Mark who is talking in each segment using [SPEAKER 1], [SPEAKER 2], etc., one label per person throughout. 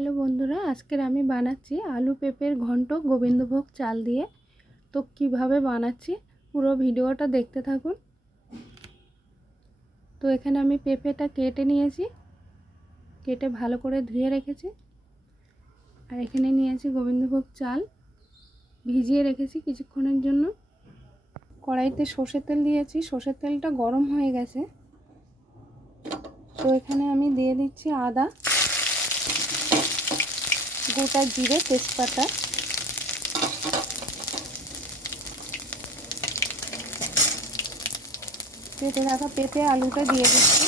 [SPEAKER 1] Hello বন্ধুরা, আজকের আমি বানাচ্ছি আলু পেঁপের ঘন্ট গোবিন্দভোগ চাল দিয়ে। তো কীভাবে বানাচ্ছি পুরো ভিডিওটা দেখতে থাকুন। তো এখানে আমি পেঁপেটা কেটে নিয়েছি, কেটে ভালো করে ধুয়ে রেখেছি। আর এখানে নিয়েছি গোবিন্দভোগ চাল, ভিজিয়ে রেখেছি কিছুক্ষণের জন্য। কড়াইতে সর্ষের তেল দিয়েছি, সর্ষের তেলটা গরম হয়ে গেছে। তো এখানে আমি দিয়ে দিচ্ছি আদা। গোটা জিরে তেজপাতা। কেটে রাখা পেঁপে আলুটা দিয়ে দিচ্ছি।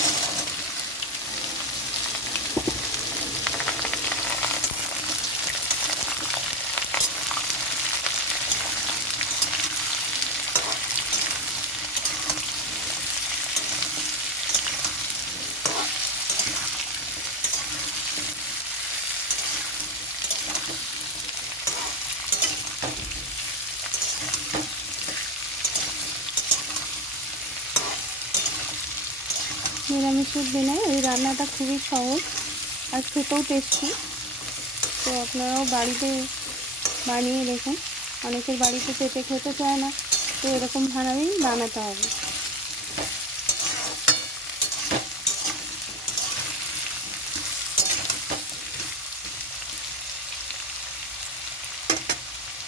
[SPEAKER 1] নিরামিষের দিনে এই রান্নাটা খুবই সহজ আর খেতেও টেস্টি তো আপনারাও বাড়িতে বানিয়ে দেখুন। অনেকের বাড়িতে পেঁপে খেতে চায় না, তো এরকম ভাবেই বানাতে হবে।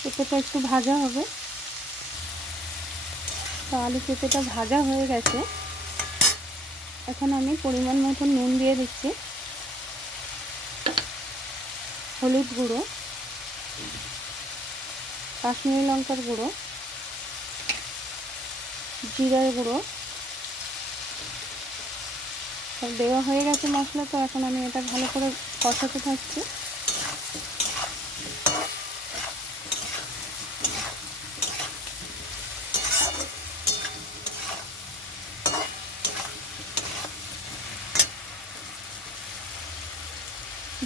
[SPEAKER 1] পেঁপেটা একটু ভাজা হবে। তো আলু পেঁপেটা ভাজা হয়ে গেছে। এখন আমি পরিমাণ মতো নুন দিয়ে দিচ্ছি। হলুদ গুঁড়ো, কাশ্মীরি লঙ্কার গুঁড়ো, জিরার গুঁড়ো। দেওয়া হয়ে গেছে মশলা, তো এখন আমি এটা ভালো করে কষাতে থাকছি।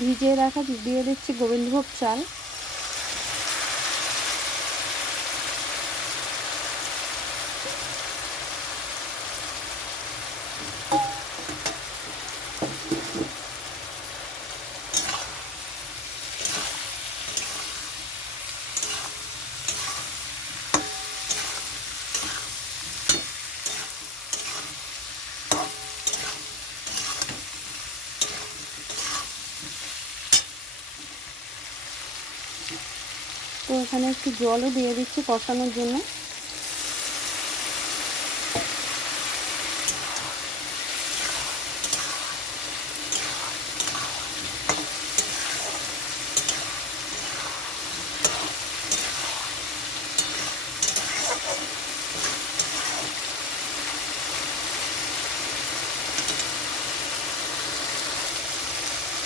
[SPEAKER 1] ভিজিয়ে রাখা দিয়ে দিচ্ছি গোবিন্দভোগ চাল। এখানে একটু জলও দিয়ে দিচ্ছি কষানোর জন্য।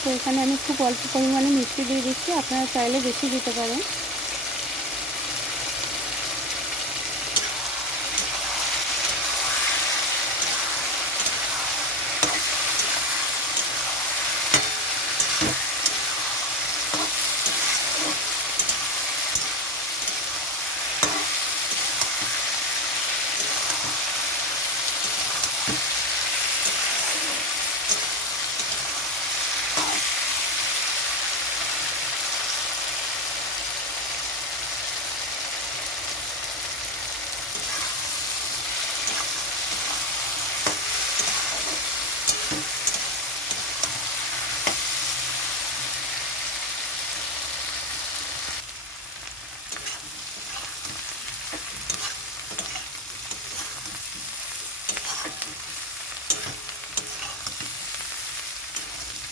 [SPEAKER 1] তো এখানে আমি খুব অল্প পরিমাণে মিষ্টি দিয়ে দিচ্ছি, আপনারা চাইলে বেশি দিতে পারেন।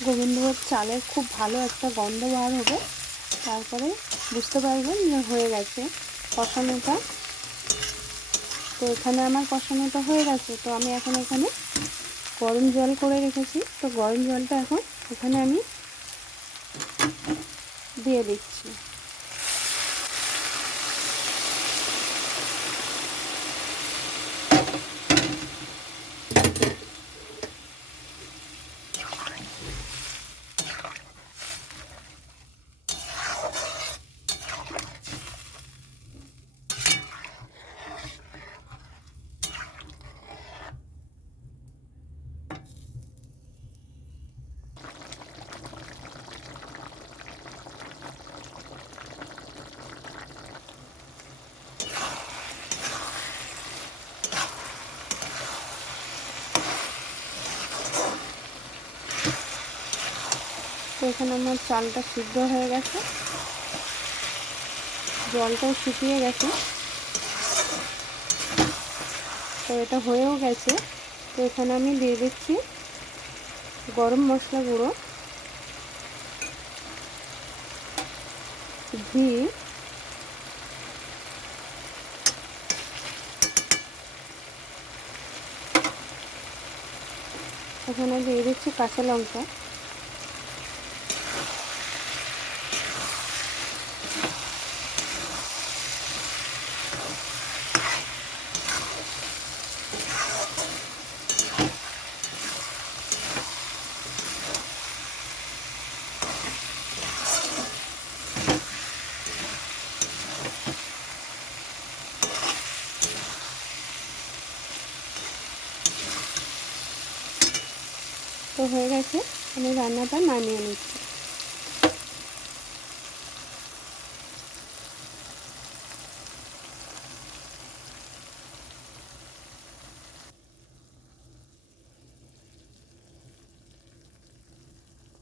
[SPEAKER 1] গোবিন্দভোগ চালের খুব ভালো একটা গন্ধ বার হবে। তারপরে বুঝতে পারবেন যে হয়ে গেছে কষানোটা। তো এখানে আমার কষানোটা হয়ে গেছে। তো আমি এখন এখানে গরম জল করে রেখেছি। তো গরম জলটা এখন এখানে আমি দিয়ে দিচ্ছি। এখানে আমার চালটা সিদ্ধ হয়ে গেছে। জলটাও শুকিয়ে গেছে। তো এটা হয়েও গেছে। তো এখানে আমি দিয়ে দিচ্ছি গরম মশলা গুঁড়ো, ঘি, এখানে দিয়ে দিচ্ছি কাঁচা লঙ্কা। তো হয়ে গেছে আমি রান্নাটা নামিয়ে নিচ্ছি।